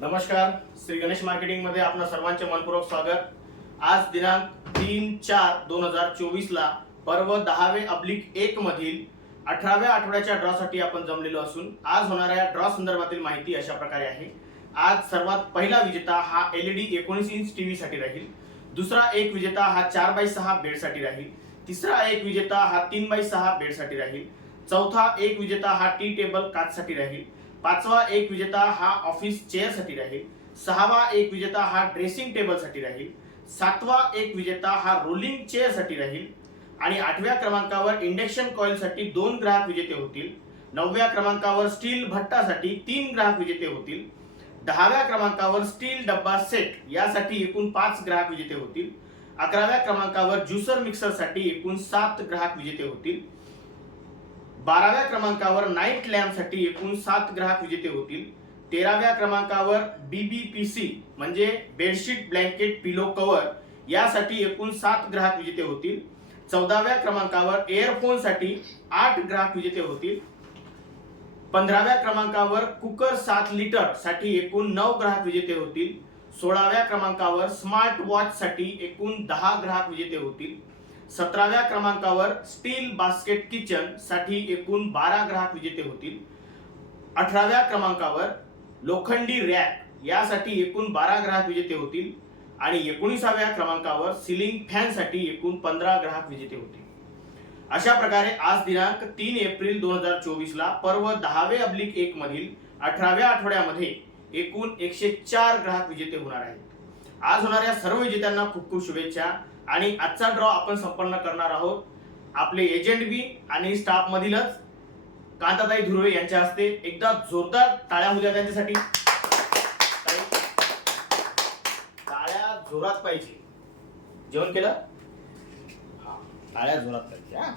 नमस्कार, श्री गणेश मार्केटिंग मध्ये आपणा सर्वांचे मनपूर्वक स्वागत। आज दिनांक 3/4/2024 ला पर्व 10वे/1 मधील 18व्या आठवड्याच्या ड्रॉ साठी आपण जमलेलो असून आज होणाऱ्या ड्रॉ संदर्भातील माहिती अशा प्रकारे आहे। आज सर्वात पहिला विजेता हा LED 19 इंच टीव्ही साठी राहील। दुसरा एक विजेता हा 4x6 बेड साठी राहील। तिसरा एक विजेता हा 3x6 बेड साठी राहील। चौथा एक विजेता हा टी टेबल काच साठी राहील। पाचवा एक विजेता हा ऑफिस चेअर साठी राहील। सहावा एक विजेता हा ड्रेसिंग टेबल साठी राहील। सातवा एक विजेता हा रोलिंग चेअर साठी राहील आणि 8व्या क्रमांकावर इंडक्शन कॉइल साठी 2 ग्राहक विजेते होतील। 9व्या क्रमांकावर स्टील भट्टासाठी 3 ग्राहक विजेते होतील। 10व्या क्रमांकावर स्टील डब्बा सेट यासाठी एकूण 5 ग्राहक विजेते होतील। 11व्या क्रमांकावर ज्युसर मिक्सर साठी एकूण 7 ग्राहक विजेते होतील। 12व्या क्रमांकावर नाईट लॅम्प साठी एकूण 7 ग्राहक विजेते होतील। 13व्या क्रमांकावर BBPC म्हणजे बेडशीट ब्लँकेट पिलो कव्हर यासाठी एकूण 7 ग्राहक विजेते होतील। 14व्या क्रमांकावर एअरफोन साठी 8 ग्राहक विजेते होतील। 15व्या क्रमांकावर कुकर 7 लिटर साठी एकूण 9 ग्राहक विजेते होतील। 16व्या क्रमांकावर स्मार्ट वॉच साठी एकूण 10 ग्राहक विजेते होतील। 17व्या क्रमांकावर स्टील बास्केट किचन साठी एकूण 12 ग्राहक विजेते होतील। 18व्या क्रमांकावर लोखंडी रॅक यासाठी एकूण 12 ग्राहक विजेते होतील आणि 19व्या क्रमांकावर सीलिंग फॅन साठी एकूण 15 ग्राहक विजेते होतील। अशा प्रकारे आज दिनांक 3 एप्रिल 2024 ला पर्व 10वे/1 मधील 18व्या आठवड्यामध्ये एकूण 104 ग्राहक विजेते होणार आहेत। आज होणाऱ्या सर्व विजेत्यांना खूप खूप शुभेच्छा आणि आजचा ड्रॉ आपण संपन्न करणार आहोत आपले एजंट बी आणि स्टाफ मधीलच कांताताई धुर्वे यांच्या हस्ते। एकदा जोरदार टाळ्या होऊ द्या त्यांच्यासाठी। टाळ्या जोरात पाहिजे। जेवण केलं? हा, टाळ्या जोरात पाहिजे। हा,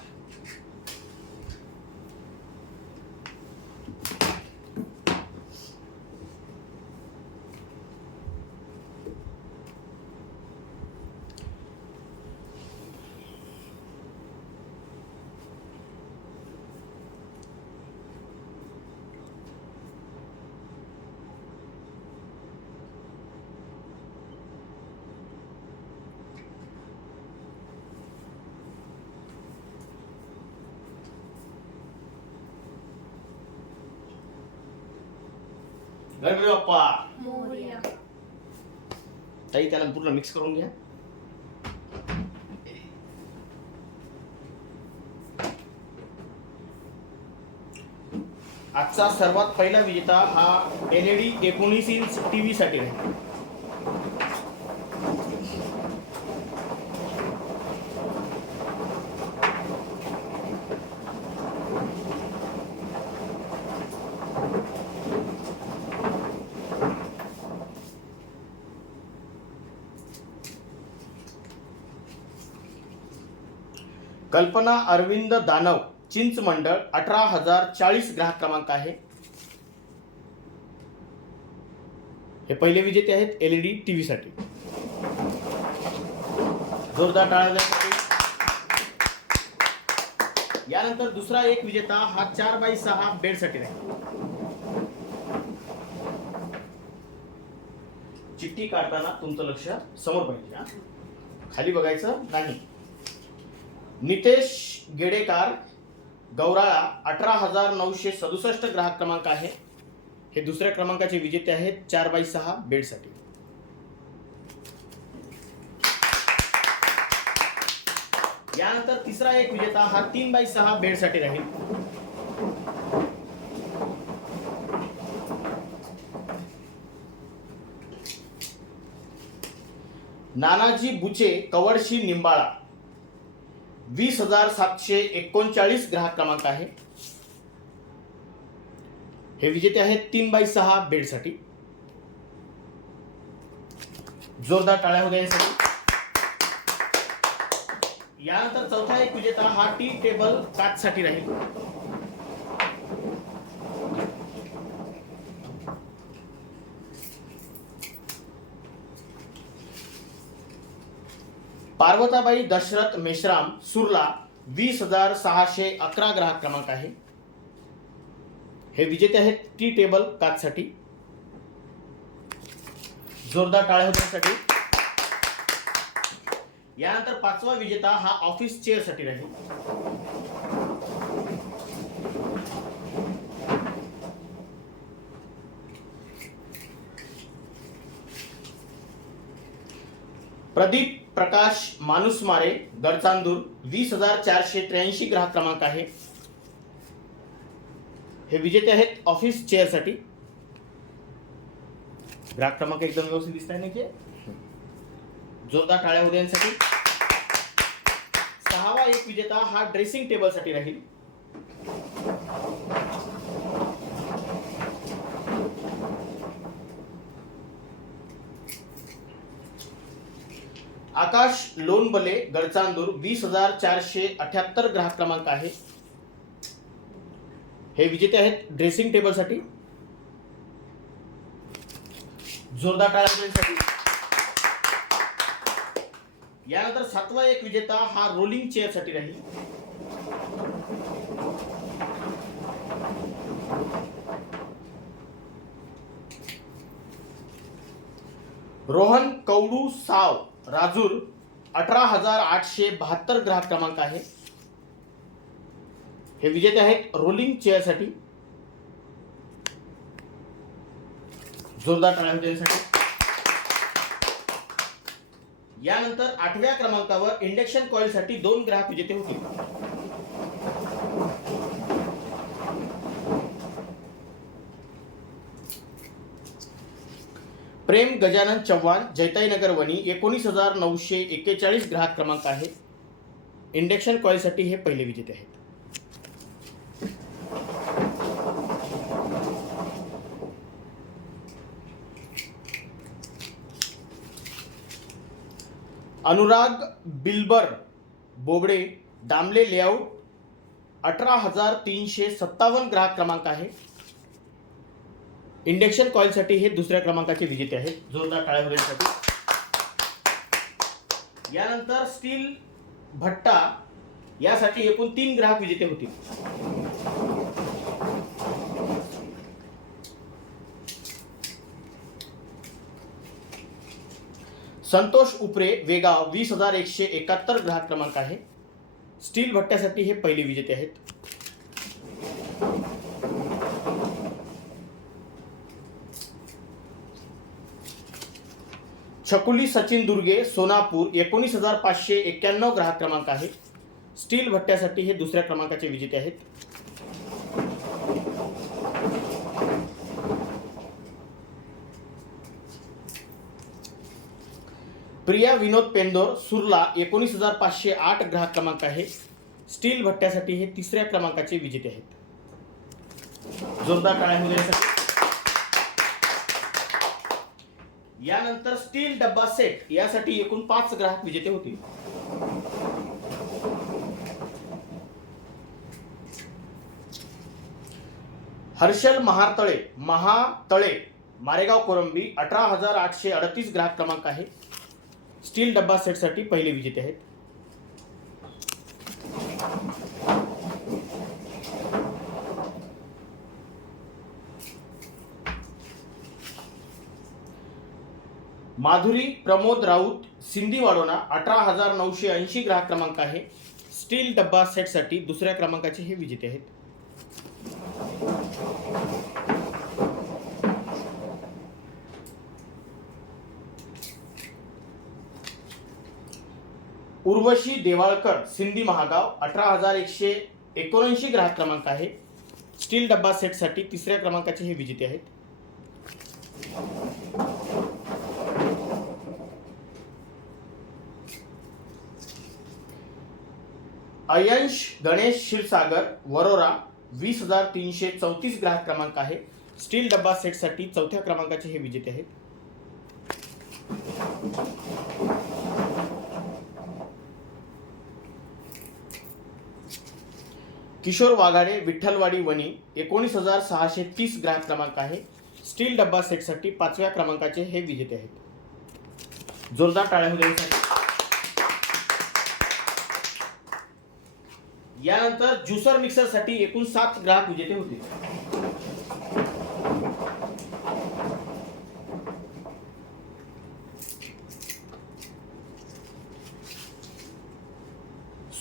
गणपती बाप्पा मोरया। ताई त्याला पूर्ण मिक्स करून घ्या। आजचा सर्वात पहिला विजेता हा LED 19 इंच टीव्ही साठी आहे। कल्पना अरविंद दानव चिंच मंडळ 18040 ग्राहक क्रमांक आहे। हे पहिले विजेते आहेत LED टीव्ही साठी। जोरदार टाळ्या द्या। यानंतर दुसरा एक विजेता हा 4x6 बेड साठी आहे। चिठ्ठी काढताना तुमचं लक्ष समोर पाहिजे, खाली बघायचं नाही। नितेश गेडेकर गौराळा 18967 ग्राहक क्रमांक आहे। हे दुसऱ्या क्रमांकाचे विजेते आहेत 4x6 बेड साठी। यानंतर तिसरा एक विजेता हा 3x6 बेड साठी राहील। नानाजी बुचे कवडशी निंबाळा 20739 ग्राहक क्रमांक आहे। हे विजेते आहेत 3x6 बेड साठी। जोरदार टाळ्या होऊ द्या यांसाठी। यानंतर चौथा एक विजेता हा टी टेबल काच साठी राहील। पार्वताबाई दशरथ मेश्राम सुरला 20611 ग्राहक क्रमांक आहे। हे विजेते आहेत टी टेबल काचसाठी। जोरदार टाळ्या होण्यासाठी. यानंतर पाचवा विजेता हा ऑफिस चेअर साठी राहील. प्रदीप प्रकाश मानुसमारे गडचांदूर 20,483 ग्राहक क्रमांक आहे. हे विजेते आहेत ऑफिस चेअर साठी. ग्राहक क्रमांक एकदम व्यवस्थित दिसत आहे ना की. जोरदार टाळ्या होऊ द्यांसाठी. सहावा एक विजेता हा ड्रेसिंग टेबल साठी राहील. आकाश लोणबले गडचांदूर 20,478 ग्राहक क्रमांक आहे. हे विजेते आहेत ड्रेसिंग टेबल साठी. जोरदार टाळ्या होण्यासाठी. यानंतर सातवा एक विजेता हा रोलिंग चेअर साठी राहील. रोहन कौडू साव राजूर 18,872 ग्राहक क्रमांक आहे. हे विजेते आहेत रोलिंग चेअर साठी. जोरदार टाळ्या होण्यासाठी. यानंतर आठव्या क्रमांकावर इंडक्शन कॉइल साठी 2 ग्राहक विजेते होतील. प्रेम गजानन चव्हाण जैताईनगर वनी 19,941 ग्राहक क्रमांक आहे. इंडक्शन कॉइल साठी हे पहिले विजेते आहेत. अनुराग बिल्बर बोबडे दामले लेआउट 18,357 ग्राहक क्रमांक आहे. इंडक्शन कॉइल साठी हे दुसऱ्या क्रमांकाचे विजेते आहेत. जोरदार टाळ्या होण्यासाठी. यानंतर स्टील भट्टा यासाठी एकूण 3 ग्राहक विजेते होतील. संतोष उपरे वेगाव 20,171 ग्राहक क्रमांक आहे. स्टील भट्ट्यासाठी हे पहिले विजेते आहेत. छकुली सचिन दुर्गे सोनापूर 19,591 ग्राहक क्रमांक आहे. स्टील भट्ट्यासाठी हे दुसऱ्या क्रमांकाचे विजेते आहेत. प्रिया विनोद पेंदोर सुरला 19,508 ग्राहक क्रमांक आहे. स्टील भट्ट्यासाठी हे तिसऱ्या क्रमांकाचे विजेते आहेत. जोरदार टाळ्या होण्यासाठी. यानंतर स्टील डब्बा सेट यासाठी एकूण 5 ग्राहक विजेते होतील. हर्षल महातळे मारेगाव कोरंबी 18,838 ग्राहक क्रमांक आहे. स्टील डब्बा सेट साठी पहिले विजेते आहेत. माधुरी प्रमोद राऊत सिंधी वाडोना 18,980 ग्राहक क्रमांक आहे. स्टील डब्बा सेट साठी दुसऱ्या क्रमांकाचे हे विजेते आहेत. उर्वशी देवाळकर सिंधी महागाव 18,179 ग्राहक क्रमांक आहे. स्टील डब्बा सेट साठी तिसऱ्या क्रमांकाचे हे विजेते आहेत. अयंश गणेश क्षीरसागर वरोरा 20,334 ग्राहक क्रमांक आहे. स्टील डब्बा सेट साठी चौथ्या क्रमांकाचे हे विजेते आहेत. किशोर वाघाडे विठ्ठलवाडी वनी 19,630 ग्राहक क्रमांक आहे. स्टील डब्बा सेट साठी 5व्या क्रमांकाचे हे विजेते आहेत. जोरदार टाळ्या होऊ द्यायसाठी. यानंतर ज्युसर मिक्सर साठी एकूण 7 ग्राहक विजेते होते.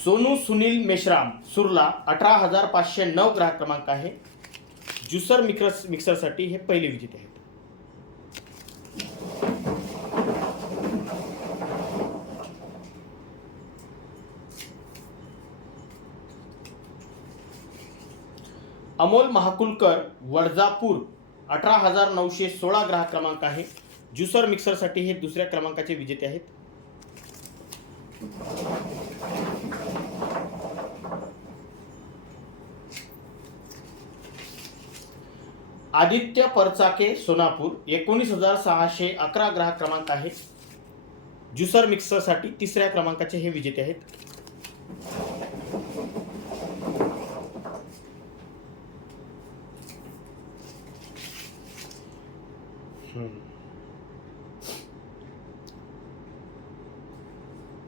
सोनू सुनील मेश्राम सुरला 18,509 ग्राहक क्रमांक आहे. ज्युसर मिक्सरसाठी हे पहिले विजेते आहेत. अमोल महाकुलकर वडजापूर 18,916 ग्राहक क्रमांक आहे. ज्युसर मिक्सरसाठी हे दुसऱ्या क्रमांकाचे विजेते आहेत. आदित्य परचाके सोनापूर 19,611 ग्राहक क्रमांक आहे. ज्युसर मिक्सरसाठी तिसऱ्या क्रमांकाचे हे विजेते आहेत.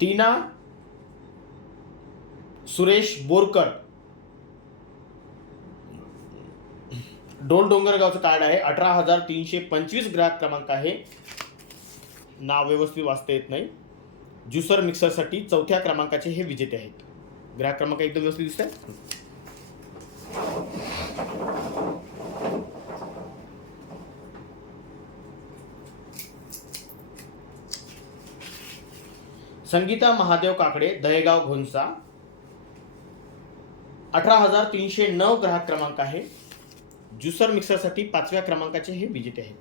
टीना सुरेश बोरकर डोल डोंगरगावचं कार्ड आहे. 18,325 ग्राहक क्रमांक आहे. नाव व्यवस्थित वाचता येत नाही. ज्युसर मिक्सरसाठी चौथ्या क्रमांकाचे हे विजेते आहेत. ग्राहक क्रमांक एकदम व्यवस्थित दिसत आहे. संगीता महादेव काकडे दहेगाव घोणसा 18,309 ग्राहक क्रमांक आहे. ज्युसर मिक्सरसाठी पाचव्या क्रमांकाचे हे विजेते आहेत.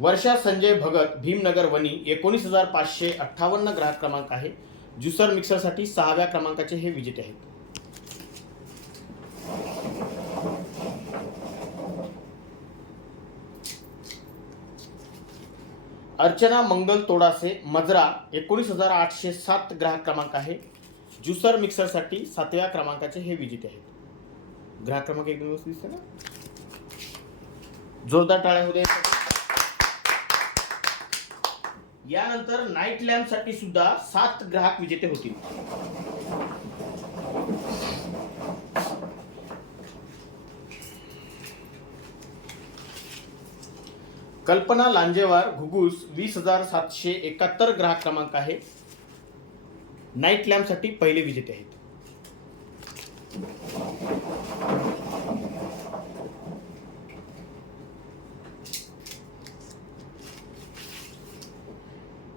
वर्षा संजय भगत भीमनगर वनी 19,558 ग्राहक क्रमांक आहे. ज्युसर मिक्सरसाठी सहाव्या क्रमांकाचे हे विजेते आहेत. अर्चना मंगल तोडासे मजरा 19,807 ग्राहक क्रमांक आहे. ज्युसर मिक्सरसाठी सातव्या क्रमांकाचे हे विजेते आहेत. ग्राहक क्रमांक एकदम व्यवस्थित दिसते ना. जोरदार टाळ्या होऊ द्या. यानंतर नाईट लॅम्प साठी सुद्धा 7 ग्राहक विजेते होतील. कल्पना लांजेवार घुगुस 20,771 ग्राहक क्रमांक आहे. नाईट लॅम्प साठी पहिले विजेते आहेत.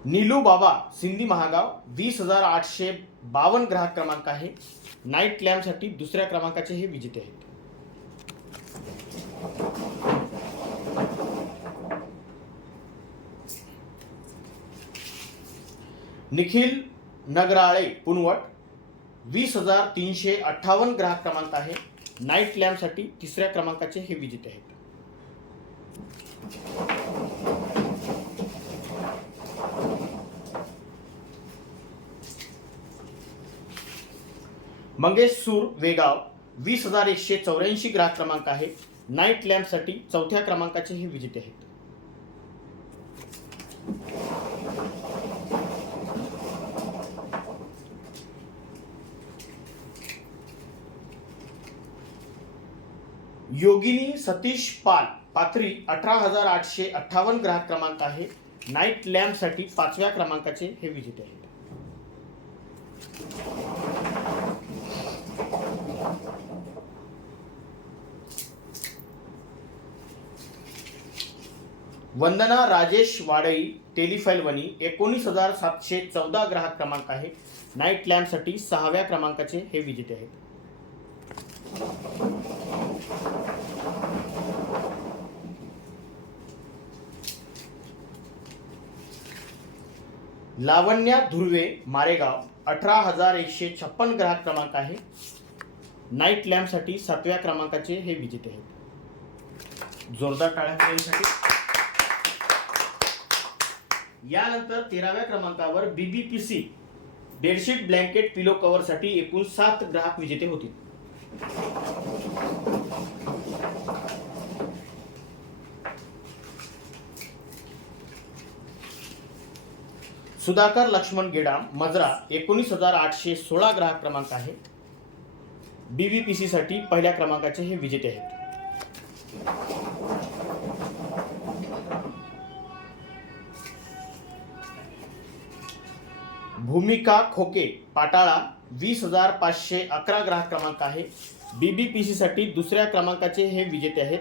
नीलू बाबा सिंधी महागाव 20,852 ग्राहक क्रमांक आहे. नाईट लॅम्प साठी दुसऱ्या क्रमांकाचे हे विजेते आहेत. निखिल नगराळे पुनवट 20,358 ग्राहक क्रमांक आहे. नाईट लॅम्प साठी तिसऱ्या क्रमांकाचे हे विजेते आहेत. मंगेश सूर वेगाव 20,184 ग्राहक क्रमांक आहे. नाईट लॅम्प साठी चौथ्या क्रमांकाचे हे विजेते आहेत. योगिनी सतीश पाल पाथरी 18,858 ग्राहक क्रमांक आहे. नाईट लॅम्प साठी पाचव्या क्रमांकाचे हे विजेते आहेत. वंदना राजेश वाडई टेलिफाईल वनी 19,714 ग्राहक क्रमांक आहे. नाईट लॅम्प साठी सहाव्या क्रमांकाचे हे विजेते आहेत. लावण्या धुर्वे मारेगाव 18,156 ग्राहक क्रमांक आहे. नाईट लॅम्प साठी सातव्या क्रमांकाचे हे विजेते आहेत. जोरदार टाळ्या होण्यासाठी. यानंतर 13व्या क्रमांकावर BBPC बेडशीट ब्लँकेट पिलो कव्हर साठी एकूण 7 ग्राहक विजेते होतील. सुधाकर लक्ष्मण गेडाम मजरा 19,816 ग्राहक क्रमांक आहे. BBPC साठी पहिल्या क्रमांकाचे हे विजेते आहेत. भूमिका खोके पाटाळा 20,511 ग्राहक क्रमांक आहे. BBPC साठी दुसऱ्या क्रमांकाचे हे विजेते आहेत.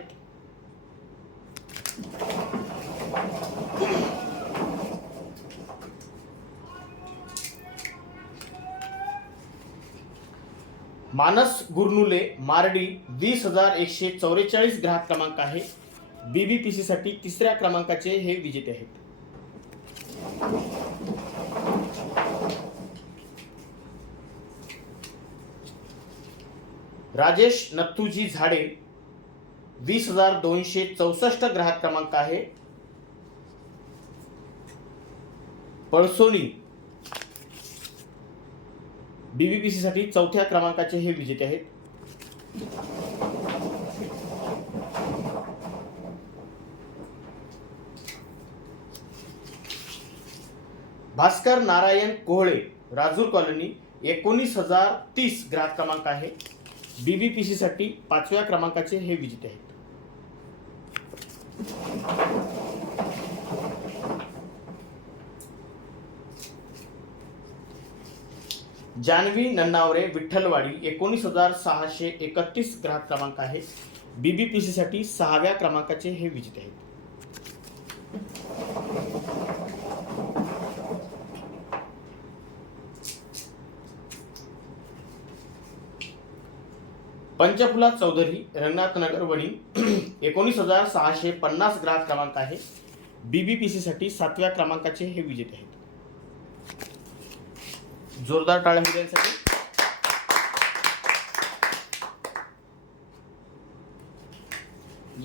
मानस गुरनुले मारडी 20,144 ग्राहक क्रमांक आहे. BBPC साठी तिसऱ्या क्रमांकाचे हे विजेते आहेत. राजेश नथुजी झाडे 20,264 ग्राहक क्रमांक आहे. पळसोनी BBPC साठी चौथ्या क्रमांकाचे हे विजेते आहेत. भास्कर नारायण कोहळे राजूर कॉलनी 19,030 ग्राहक क्रमांक आहे. BBPC साठी पाचव्या क्रमांकाचे हे विजेते आहेत. जानवी नन्नावरे विठ्ठलवाडी 19,631 ग्राहक क्रमांक आहे. BBPC साठी सहाव्या क्रमांकाचे हे विजेते आहेत. पंचफुला चौधरी रंगनाथनगर वणी 19,650 ग्राहक क्रमांक आहे. BBPC साठी सातव्या क्रमांकाचे हे विजेते आहेत. जोरदार टाळ्या त्यांच्यासाठी.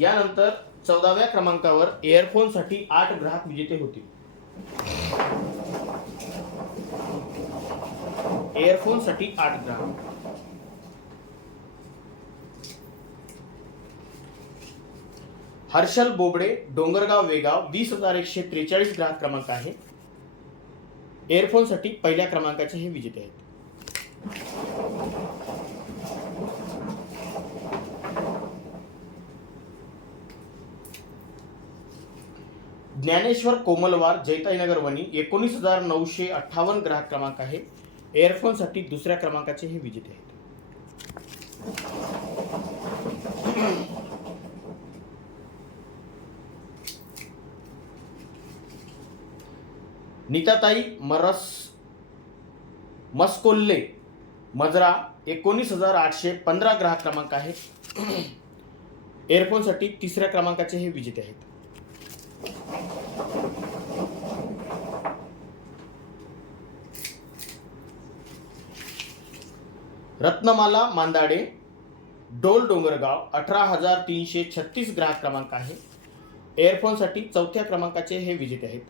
यानंतर 14व्या क्रमांकावर एअरफोन साठी 8 ग्राहक विजेते होते. एअरफोन साठी 8 ग्राहक. हर्षल बोबडे डोंगरगाव वेगाव 20,143 ग्राहक क्रमांक आहे. एअरफोन साठी पहिल्या क्रमांकाचे हे विजेते आहेत. ज्ञानेश्वर कोमलवार जैताईनगर वणी 19,958 ग्राहक क्रमांक आहे. एअरफोन साठी दुसऱ्या क्रमांकाचे हे विजेते आहेत. नीताताई मस्कोल्ले मजरा 19,815 ग्राहक क्रमांक आहे. एअरफोन साठी तिसऱ्या क्रमांकाचे हे विजेते आहेत. रत्नमाला मांदाडे डोल डोंगरगाव 18,336 ग्राहक क्रमांक आहे. एअरफोन साठी चौथ्या क्रमांकाचे हे विजेते आहेत.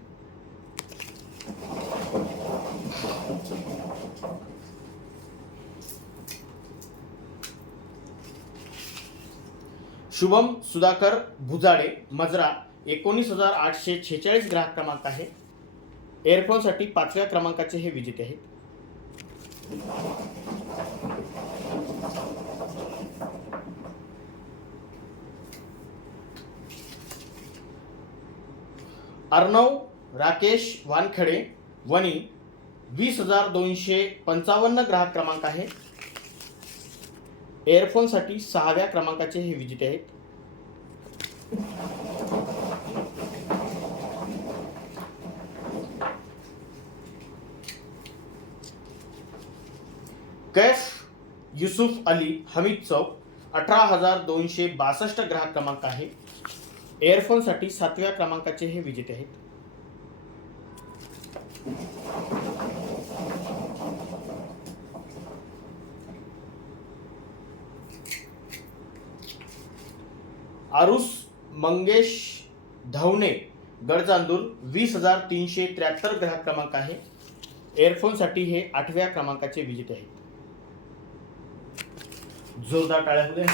शुभम सुधाकर भुजाडे मजरा 19,846 ग्राहक क्रमांक आहे. एअरफोन साठी पाचव्या क्रमांकाचे हे विजेते आहेत. अर्णव राकेश वानखडे वणी 20,255 ग्राहक क्रमांक आहे. एअरफोन साठी सहाव्या क्रमांकाचे हे विजेते आहेत. कैफ युसुफ अली हमीद चौक 18,262 ग्राहक क्रमांक आहे. एअरफोन साठी सातव्या क्रमांकाचे हे विजेते आहेत. आरुस मंगेश धवणे गडचांदूर 20,373 ग्राहक क्रमांक आहे. एअरफोन साठी हे 8व्या क्रमांकाचे विजेते आहेत. जोरदार टाळ्या होऊ द्या.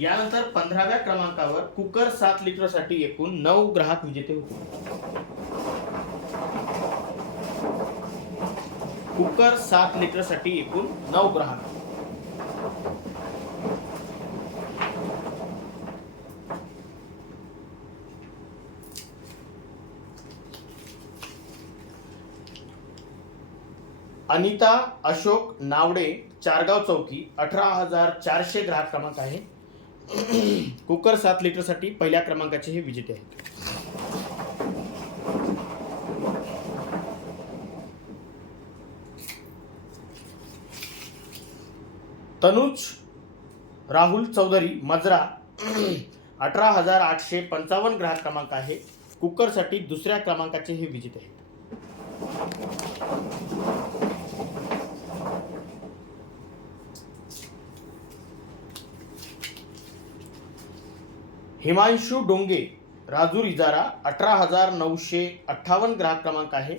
यानंतर 15व्या क्रमांकावर कुकर 7 लिटर साठी एकूण 9 ग्राहक विजेते होते. कुकर 7 लिटरसाठी एकूण 9 ग्राहक. अनिता अशोक नावडे, चारगाव चौकी, 18,400 ग्राहक क्रमांक आहे. कुकर 7 लिटरसाठी पहिल्या क्रमांकाचे हे विजेते आहेत. तनुज राहुल चौधरी, मजरा, 18,855 ग्राहक क्रमांक आहे. कुकरसाठी दुसऱ्या क्रमांकाचे हे विजेते आहेत. हिमांशु डोंगे, राजूर इजारा, 18,958 ग्राहक क्रमांक आहे.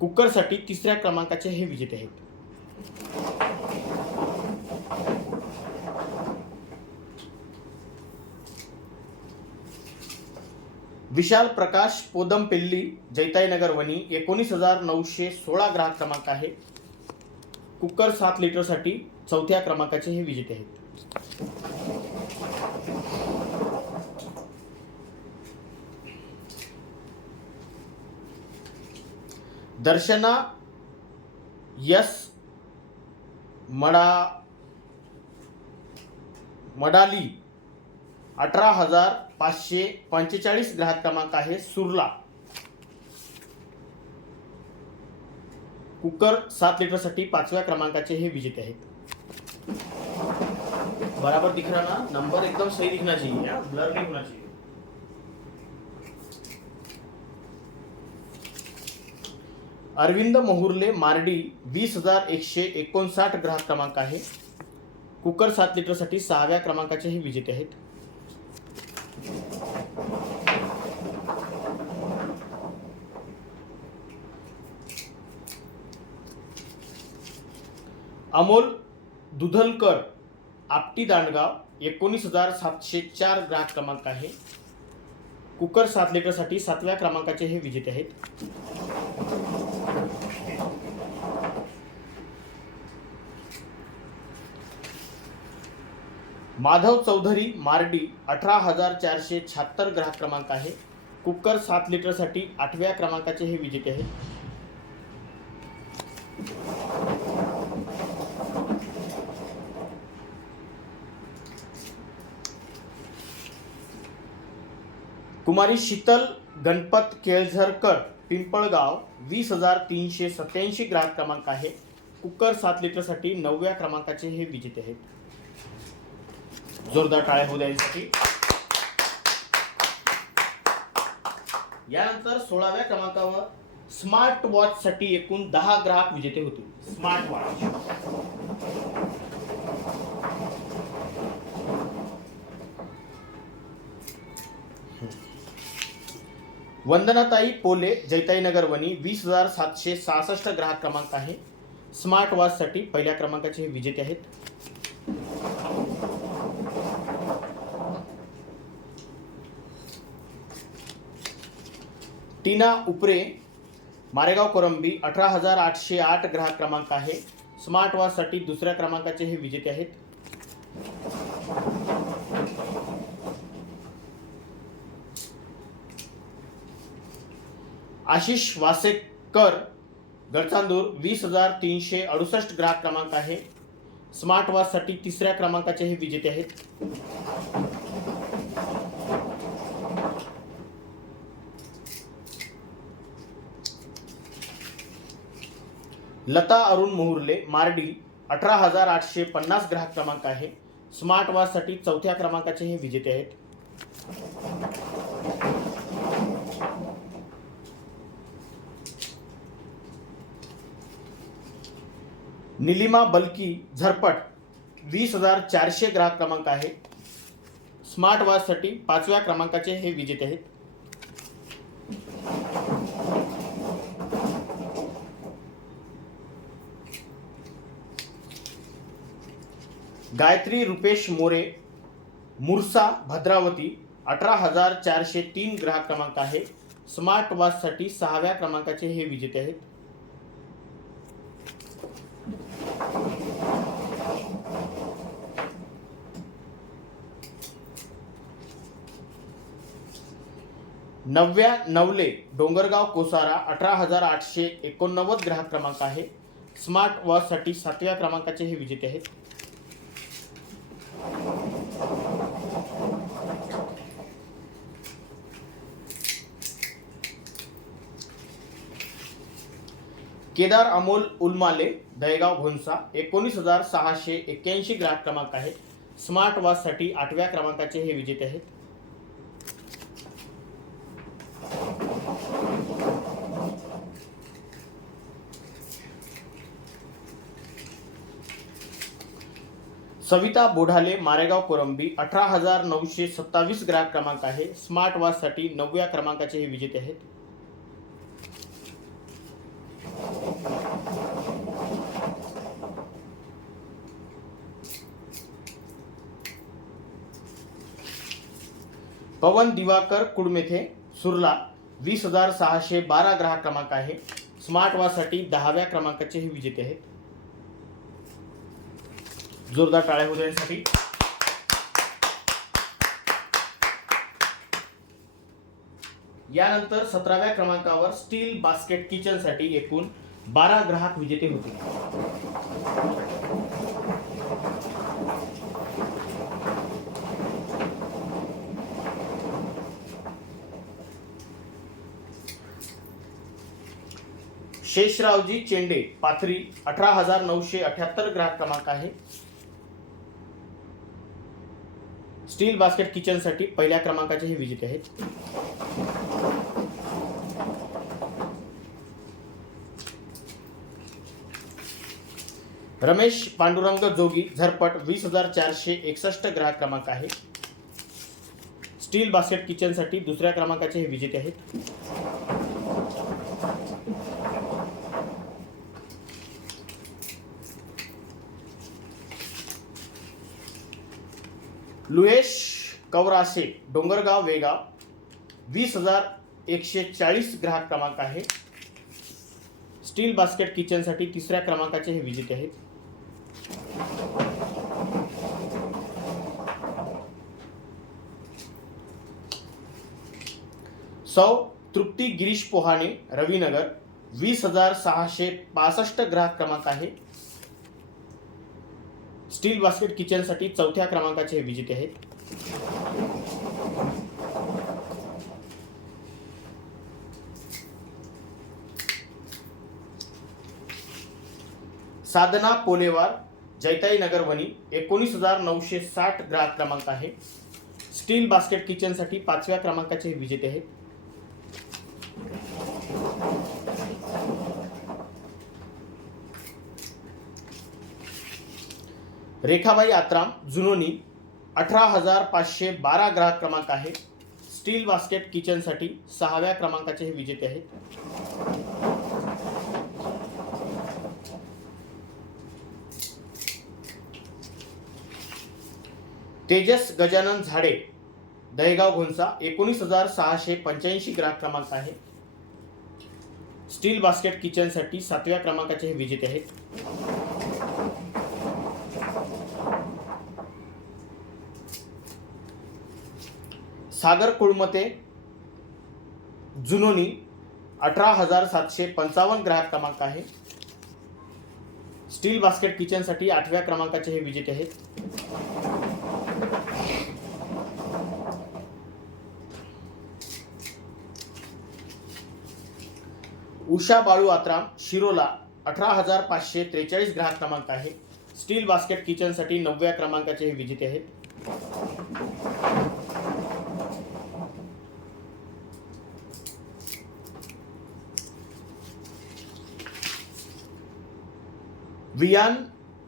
कुकरसाठी तिसऱ्या क्रमांकाचे हे विजेते आहेत. विशाल प्रकाश पोदमपेल्ली, जैताईनगर वणी, 19,916 ग्राहक क्रमांक आहे. कुकर 7 लिटरसाठी चौथ्या क्रमांकाचे हे विजेते आहेत. दर्शना यस मडाली, 18,545 ग्राहक क्रमांक आहे. सुरला. कुकर 7 लिटरसाठी 5व्या क्रमांकाचे हे विजेते आहेत. बराबर दिख रहा ना, नंबर एकदम सही दिखना चाहिए, ब्लर नहीं होना चाहिए. अरविंद मोहुर्ले, मार्डी, 20,159 ग्राहक क्रमांक आहे. कुकर 7 लिटरसाठी 6व्या क्रमांकाचे हे विजेते आहेत. अमोल दुधलकर, आपटी दांडगाव, 19,704 ग्राहक क्रमांक आहे. कुकर 7 लिटरसाठी 7व्या क्रमांकाचे हे विजेते आहेत. माधव चौधरी, मार्डी, 18,476 ग्राहक क्रमांक आहे. कुकर 7 लिटरसाठी 8व्या क्रमांकाचे हे विजेते आहेत. कुमारी शीतल गणपत केळझरकर, पिंपळगाव, 20,387 ग्राहक क्रमांक आहे. कुकर 7 लिटरसाठी 9व्या क्रमांकाचे हे विजेते आहेत. जोरदार टाळ्या होऊ द्या यासाठी. यानंतर 16व्या क्रमांकावर स्मार्ट वॉच साठी एकूण 10 ग्राहक विजेते होतील. स्मार्ट वॉच वंदनाताई पोले, जैताईनगर वणी, 20,766 ग्राहक क्रमांक आहे. स्मार्ट वॉच साठी पहिल्या क्रमांकाचे हे विजेते आहेत. टीना उपरे, मारेगाव कोरंबी, 18,808 ग्राहक क्रमांक आहे. स्मार्ट वॉच साठी दुसऱ्या क्रमांकाचे हे विजेते आहेत. आशिष वासेकर, गडचांदूर, 20,368 ग्राहक क्रमांक आहे. स्मार्ट वॉच साठी तिसऱ्या क्रमांकाचे हे विजेते आहेत. लता अरुण मोहुर्ले, मार्डी, 18,850 ग्राहक क्रमांक आहे. स्मार्ट वॉच साठी चौथ्या क्रमांकाचे हे विजेते आहेत. निलिमा बल्की, झरपट, 20,400 ग्राहक क्रमांक आहे. स्मार्ट वॉच साठी 5व्या क्रमांकाचे हे विजेते आहेत. गायत्री रुपेश मोरे, मुरसा, भद्रावती, 18,403 ग्राहक क्रमांक आहे. स्मार्ट वॉच साठी 6व्या क्रमांकाचे हे विजेते आहेत. नव्या नवले डोंगरगाव कोसारा 18,889 ग्राहक क्रमांक आहे. स्मार्ट वॉचसाठी 7व्या क्रमांकाचे हे विजेते आहेत. केदार अमोल उलमाले दहेगाव घोणसा 19,681 ग्राहक क्रमांक आहे. स्मार्ट वॉचसाठी 8व्या क्रमांकाचे हे विजेते आहेत. सविता बोढाले मारेगाव कोरंबी 18,927 ग्राहक क्रमांक आहे. स्मार्ट वॉचसाठी 9व्या क्रमांकाचे हे विजेते आहेत. पवन दिवाकर कुडमेथे सुरला 20,612 ग्राहक क्रमांक आहे. स्मार्ट वॉचसाठी 10व्या क्रमांकाचे हे विजेते आहेत. जोरदार टाळ्या होऊ द्यासाठी. यानंतर 17व्या क्रमांकावर स्टील बास्केट किचनसाठी एकूण 12 ग्राहक विजेते होते. शेषरावजी चेंडे पाथरी 18,978 ग्राहक क्रमांक आहे. स्टील बास्केट किचनसाठी पहिल्या क्रमांकाचे हे विजेते आहेत. रमेश पांडुरंग जोगी झरपट 20,461 ग्राहक क्रमांक आहे. स्टील बास्केट किचनसाठी दुसऱ्या क्रमांकाचे हे विजेते आहेत. लुएश कवरासे डोंगरगाव वेगाव 20,140 ग्राहक क्रमांक आहे. स्टील बास्केट किचनसाठी तिसऱ्या क्रमांकाचे हे विजेते आहेत. सौ तृप्ती गिरीश पोहाणे रविनगर 20,665 ग्राहक क्रमांक आहे. स्टील बास्केट किचनसाठी चौथ्या क्रमांकाचे हे विजेते आहेत. साधना पोलेवार जैताई नगर वणी 19,960 ग्राहक क्रमांक आहे. स्टील बास्केट किचनसाठी 5व्या क्रमांकाचे हे विजेते आहेत. रेखाबाई आत्राम जुनोनी 18,512 ग्राहक क्रमांक आहे. स्टील बास्केट किचनसाठी 6व्या क्रमांकाचे हे विजेते आहेत. तेजस गजानन झाडे दहेगाव घोणसा 19,685 ग्राहक क्रमांक आहे. स्टील बास्केट किचनसाठी 7व्या क्रमांकाचे हे विजेते आहेत. सागर कुळमते जुनोनी 18,755 ग्राहक क्रमांक आहे. स्टील बास्केट किचनसाठी 8व्या क्रमांकाचे हे विजेते आहेत. उषा बाळू आत्राम शिरोला 18,543 ग्राहक क्रमांक आहे. स्टील बास्केट किचनसाठी 9व्या क्रमांकाचे हे विजेते आहेत. वियान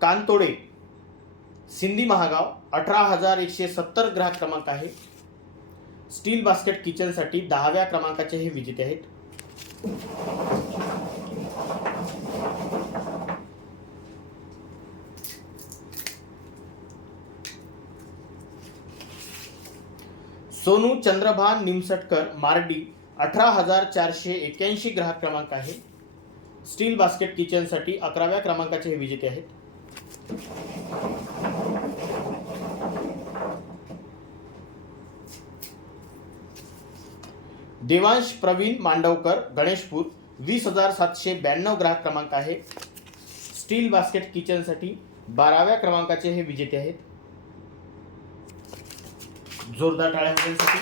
कांतोडे सिंधी महागाव 18,170 ग्राहक क्रमांक आहे. स्टील बास्केट किचनसाठी 10व्या क्रमांकाचे हे विजेते आहेत. सोनू चंद्रभान निमसटकर मार्डी 18,481 ग्राहक क्रमांक आहे. स्टील बास्केट किचनसाठी 11व्या क्रमांकाचे हे विजेते आहेत. देवांश प्रवीण मांडवकर गणेशपूर 20,792 ग्राहक क्रमांक आहे. स्टील बास्केट किचनसाठी 12व्या क्रमांकाचे हे विजेते आहेत. जोरदार टाळ्या त्यांच्यासाठी.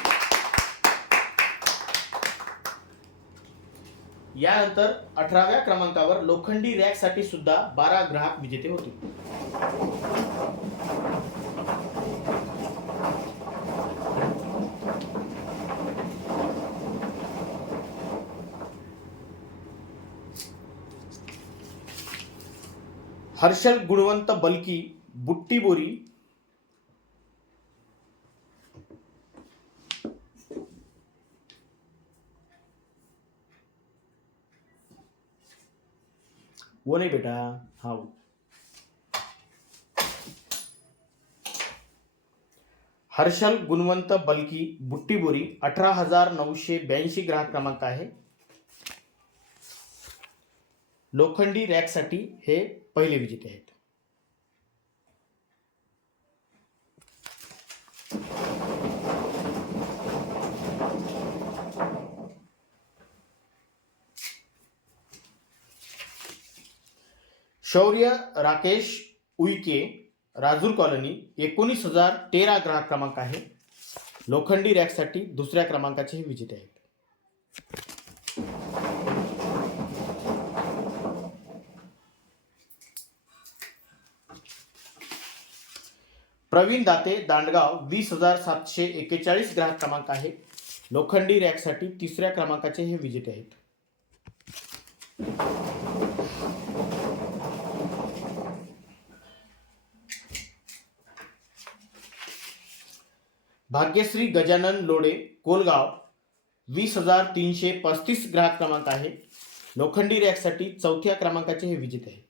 यानंतर 18व्या क्रमांकावर लोखंडी रॅक साठी सुद्धा 12 ग्राहक विजेते होते. हर्षल गुणवंत बल्की बुट्टी बोरी वो नहीं बेटा. हाँ, हर्षल गुणवंत बल्की बुट्टी बोरी 18,982 ग्राहक क्रमांक आहे. लोखंडी रॅक साठी हे पहिले विजेते आहेत. शौर्य राकेश उईके राजूर कॉलनी 19,013 ग्राहक क्रमांक आहे. लोखंडी रॅक साठी दुसऱ्या क्रमांकाचे हे विजेते आहेत. प्रवीण दाते दांडगाव 20,741 ग्राहक क्रमांक आहे. लोखंडी रॅक साठी तिसऱ्या क्रमांकाचे हे विजेते आहेत. भाग्यश्री गजानन लोडे कोलगाव 20,335 ग्राहक क्रमांक आहे. लोखंडी रॅक साठी चौथ्या क्रमांकाचे हे विजेते आहेत.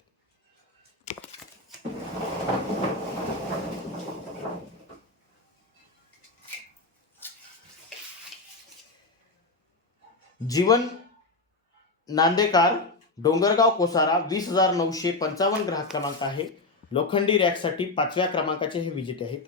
जीवन नांदेकार डोंगरगाव कोसारा 20,955 ग्राहक क्रमांक आहे. लोखंडी रॅक साठी 5व्या क्रमांकाचे हे विजेते आहेत.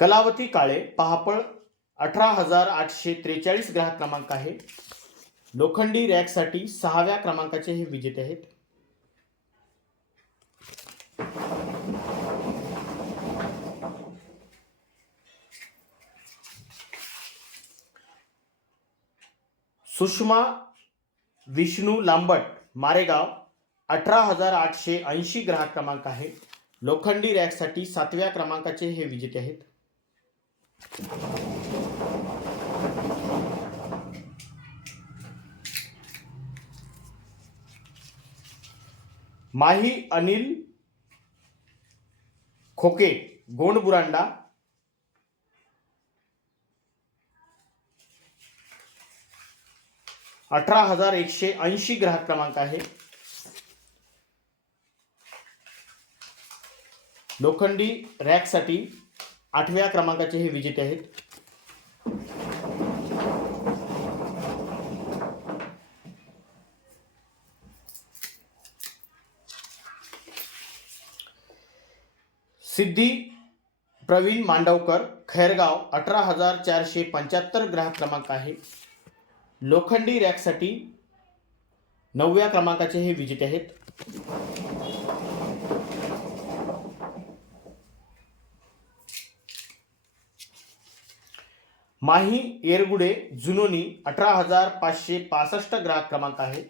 कलावती काळे पहापळ 18,843 ग्राहक क्रमांक आहे. लोखंडी रॅक साठी 6व्या क्रमांकाचे हे विजेते आहेत. सुषमा विष्णू लांबट मारेगाव 18,880 ग्राहक क्रमांक आहे. लोखंडी रॅक साठी 7व्या क्रमांकाचे हे विजेते आहेत. माही अनिल खोके गोंडबुरांडा 18,180 ग्राहक क्रमांक आहे. लोखंडी रॅक साठी 8व्या क्रमांकाचे हे विजेते आहेत. सिद्धी प्रवीण मांडवकर खैरगाव 18,475 ग्राहक क्रमांक आहे. लोखंडी रॅक साठी 9व्या क्रमांकाचे हे विजेते आहेत. माही येरगुडे जुनोनी 18,565 ग्राहक क्रमांक आहे.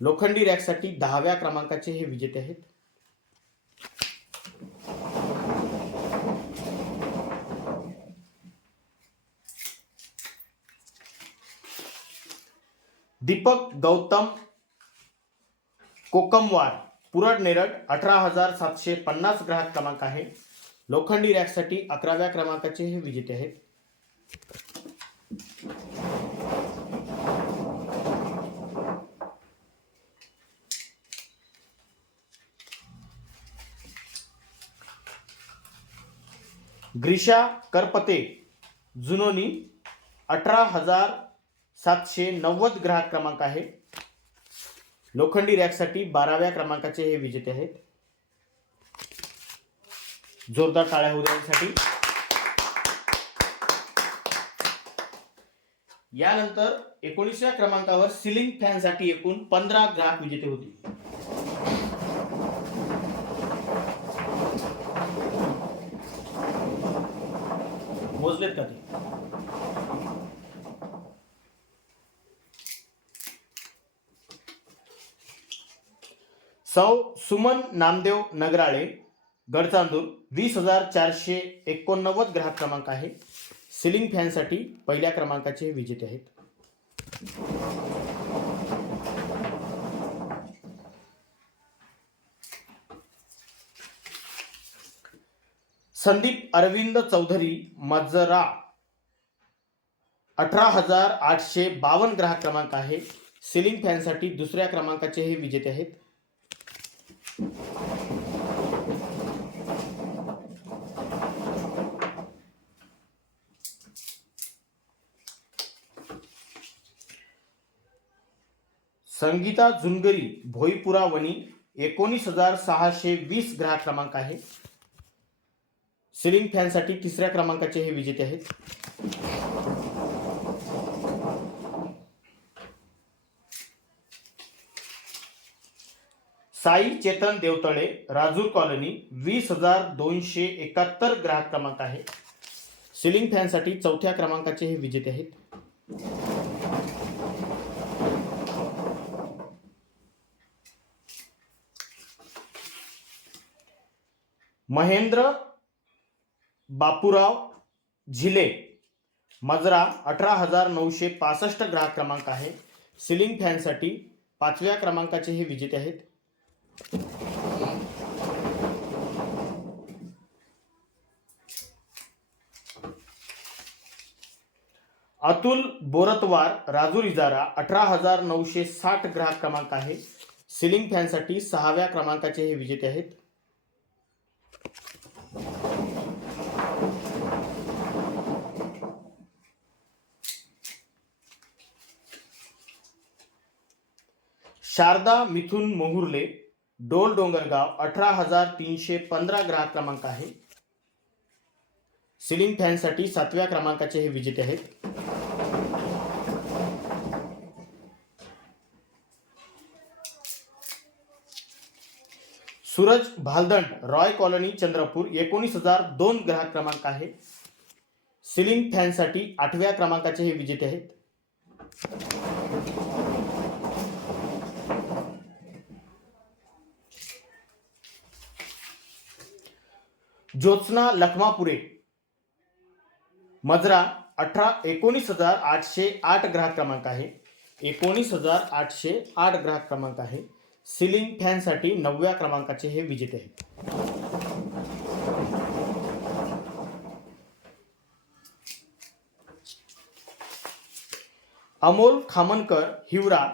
लोखंडी रॅक साठी 10व्या क्रमांकाचे हे विजेते आहेत. दीपक गौतम कोकमवार पुरड नेरळ 18,750 ग्राहक क्रमांक आहे. लोखंडी रॅक साठी 11व्या क्रमांकाचे हे विजेते आहेत. ग्रीशा करपते जुनोनी 18,790 ग्राहक क्रमांक आहे. लोखंडी रॅक साठी 12व्या क्रमांकाचे हे विजेते आहेत. जोरदार टाळ्या होऊ द्यासाठी. यानंतर 19व्या क्रमांकावर सिलिंग फॅन साठी एकूण 15 ग्राहक विजेते होते. मोजलेत का ते? सौ सुमन नामदेव नगराळे गडचांदूर 20,489 ग्राहक क्रमांक आहे. सिलिंग फॅन साठी पहिल्या क्रमांकाचे विजेते आहेत. संदीप अरविंद चौधरी मजरा 18,852 ग्राहक क्रमांक आहे. सिलिंग फॅन साठी दुसऱ्या क्रमांकाचे हे विजेते आहेत. संगीता झुनगरी भोईपुरा वणी 19,620 ग्राहक क्रमांक आहे. सिलिंग फॅन साठी तिसऱ्या क्रमांकाचे हे विजेते आहेत. साई चेतन देवतळे राजूर कॉलनी 20,271 ग्राहक क्रमांक आहे. सिलिंग फॅन साठी चौथ्या क्रमांकाचे हे विजेते आहेत. महेंद्र बापूराव झिले मजरा 18,965 ग्राहक क्रमांक आहे. सिलिंग फॅन साठी पाचव्या क्रमांकाचे हे विजेते आहेत. अतुल बोरतवार राजूर इजारा 18,960 ग्राहक क्रमांक आहे. सिलिंग फॅन साठी सहाव्या क्रमांकाचे हे विजेते आहेत. शारदा मिथुन मोहुर्ले डोल डोंगरगाव 18,315 ग्राहक क्रमांक आहे. सिलिंग फॅन साठी सातव्या क्रमांकाचे हे विजेते आहेत. सूरज भालदंड रॉय कॉलनी चंद्रपूर 19,002 ग्राहक क्रमांक आहे. सिलिंग फॅन साठी आठव्या क्रमांकाचे हे विजेते आहेत. ज्योत्स्ना लखमापुरे मजरा 19,808 ग्राहक क्रमांक आहे. 19,808 ग्राहक क्रमांक आहे. सिलिंग फॅन साठी नवव्या क्रमांकाचे हे विजेते आहेत. अमोल खामनकर हिवरा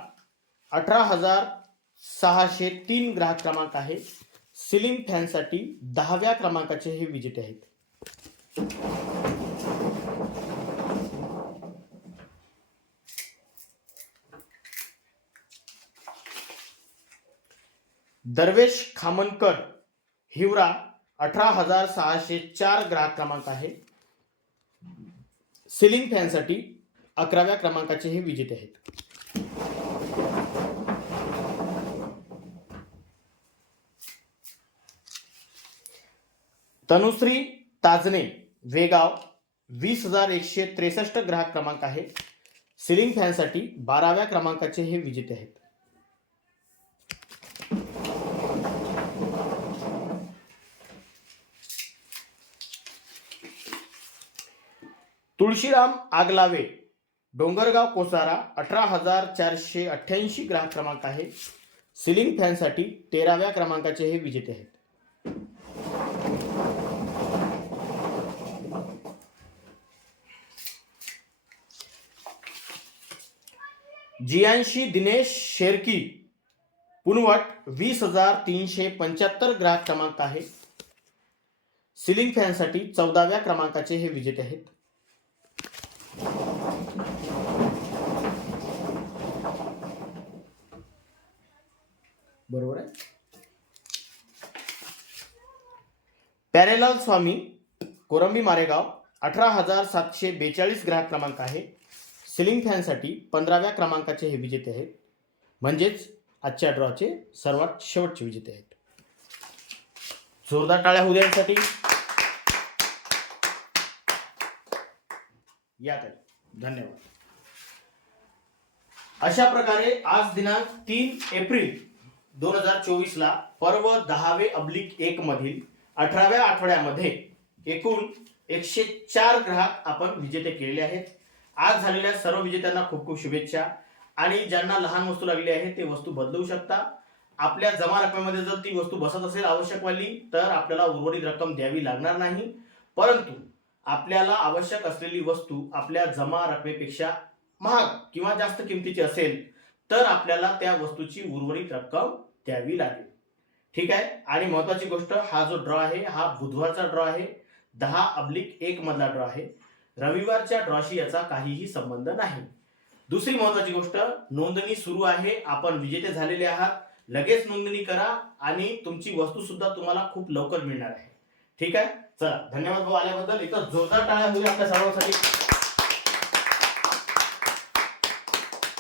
18,603 ग्राहक क्रमांक आहे. सिलिंग फॅन साठी 10व्या क्रमांकाचे हे विजेते आहेत. दरवेश खामनकर हिवरा 18,604 ग्राहक क्रमांक आहे. सिलिंग फॅन साठी 11व्या क्रमांकाचे हे विजेते आहेत. तनुश्री ताजने वेगाव 20,163 ग्राहक क्रमांक आहे. सिलिंग फॅन साठी 12व्या क्रमांकाचे हे विजेते आहेत. तुळशीराम आगलावे डोंगरगाव कोसारा 18,488 ग्राहक क्रमांक आहे. सिलिंग फॅन साठी 13व्या क्रमांकाचे हे विजेते आहेत. जियांशी दिनेश शेरकी पुनवट 20,375 ग्राहक क्रमांक आहे. सिलिंग फॅन साठी 14व्या क्रमांकाचे हे विजेते आहेत. बरोबर आहे. प्यारेलाल स्वामी, कोरंबी मारेगाव, 18,742 ग्राहक क्रमांक आहे. सिलिंग फॅनसाठी 15व्या क्रमांकाचे हे विजेते आहेत, म्हणजेच आजच्या ड्रॉचे सर्वात शेवटचे विजेते आहेत. जोरदार टाळ्या होऊ द्या यांसाठी. या ताई, धन्यवाद. अशा प्रकारे आज दिनांक 3 एप्रिल 2024 ला पर्व 10/1 मधील 18व्या आठवड्यामध्ये एकूण 104 ग्राहक आपण विजेते केलेले आहेत. आज झालेल्या सर्व विजेत्यांना खूप खूप शुभेच्छा. आणि ज्यांना लहान वस्तू लागली आहे ते वस्तू बदलू शकता. आपल्या जमा रकमेमध्ये जर ती वस्तू बसत असेल आवश्यकवाली तर आपल्याला उर्वरित रक्कम द्यावी लागणार नाही, परंतु आपल्याला आवश्यक असलेली वस्तू आपल्या जमा रकमेपेक्षा महाग किंवा जास्त किमतीची असेल तर आपल्याला त्या वस्तूची उर्वरित रक्कम द्यावी लागेल. ठीक आहे. आणि महत्वाची गोष्ट, हा जो ड्रॉ आहे हा बुधवारचा ड्रॉ आहे, 10/1 मधला ड्रॉ आहे. रविवारच्या ड्रॉशी याचा काहीही संबंध नाही. दुसरी महत्वाची गोष्ट, नोंदणी सुरू आहे. आपण विजेते झालेले आहात, लगेच नोंदणी करा आणि तुमची वस्तू सुद्धा तुम्हाला खूप लवकर मिळणार आहे. ठीक आहे. चला, धन्यवाद भाऊ आल्याबद्दल. इथं जोरदार टाळ्या होईल आपल्या सर्वांसाठी.